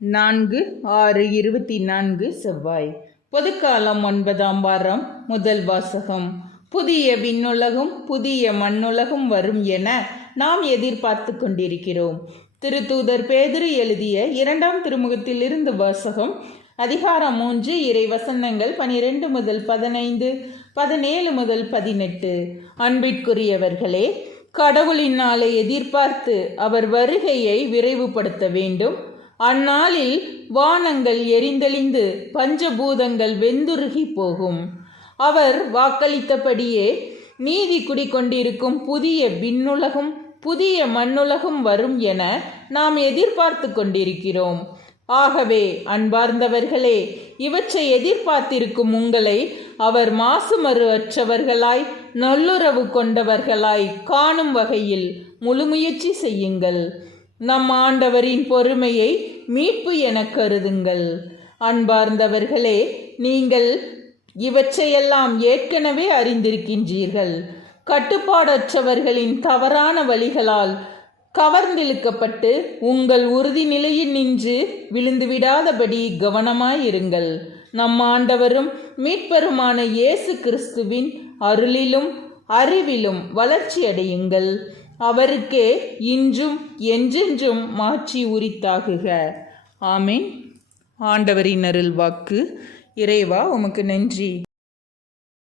4/6/24 செவ்வாய். பொதுக்காலம் 9ஆம் வாரம். முதல் வாசகம். புதிய விண்ணுலகும் புதிய மண்ணுலகும் வரும் என நாம் எதிர்பார்த்து கொண்டிருக்கிறோம். திருத்தூதர் பேதுரு எழுதிய 2ஆம் திருமுகத்திலிருந்து வாசகம். அதிகாரம் 3, இறை வசனங்கள் 12 முதல் 15, 17 முதல் 18. அன்பிற்குரியவர்களே, கடவுளின் நாளை எதிர்பார்த்து அவர் வருகையை விரைவுபடுத்த வேண்டும். அந்நாளில் வானங்கள் எரிந்தெளிந்து பஞ்சபூதங்கள் வெந்துருகி போகும். அவர் வாக்களித்தபடியே நீதி குடிக்கொண்டிருக்கும் புதிய விண்ணுலகும் புதிய மண்ணுலகும் வரும் என நாம் எதிர்பார்த்து கொண்டிருக்கிறோம். ஆகவே அன்பார்ந்தவர்களே, இவற்றை எதிர்பார்த்திருக்கும் உங்களை அவர் மாசுமறு அற்றவர்களாய் நல்லுறவு கொண்டவர்களாய் காணும் வகையில் முழுமுயற்சி செய்யுங்கள். நம் ஆண்டவரின் பொறுமையை மீட்பு என கருதுங்கள். அன்பார்ந்தவர்களே, நீங்கள் இவற்றையெல்லாம் ஏற்கனவே அறிந்திருக்கின்றீர்கள். கட்டுப்பாடற்றவர்களின் தவறான வழிகளால் கவர்ந்திழுக்கப்பட்டு உங்கள் உறுதி நிலையில் நின்று விழுந்துவிடாதபடி கவனமாயிருங்கள். நம் ஆண்டவரும் மீட்பருமான இயேசு கிறிஸ்துவின் அருளிலும் அறிவிலும் வளர்ச்சியடையுங்கள். அவருக்கே இன்றும் என்றென்றும் மாட்சி உரித்தாகுக. ஆமென். ஆண்டவரின் அருள் வாக்கு. இறைவா, உமக்கு நன்றி.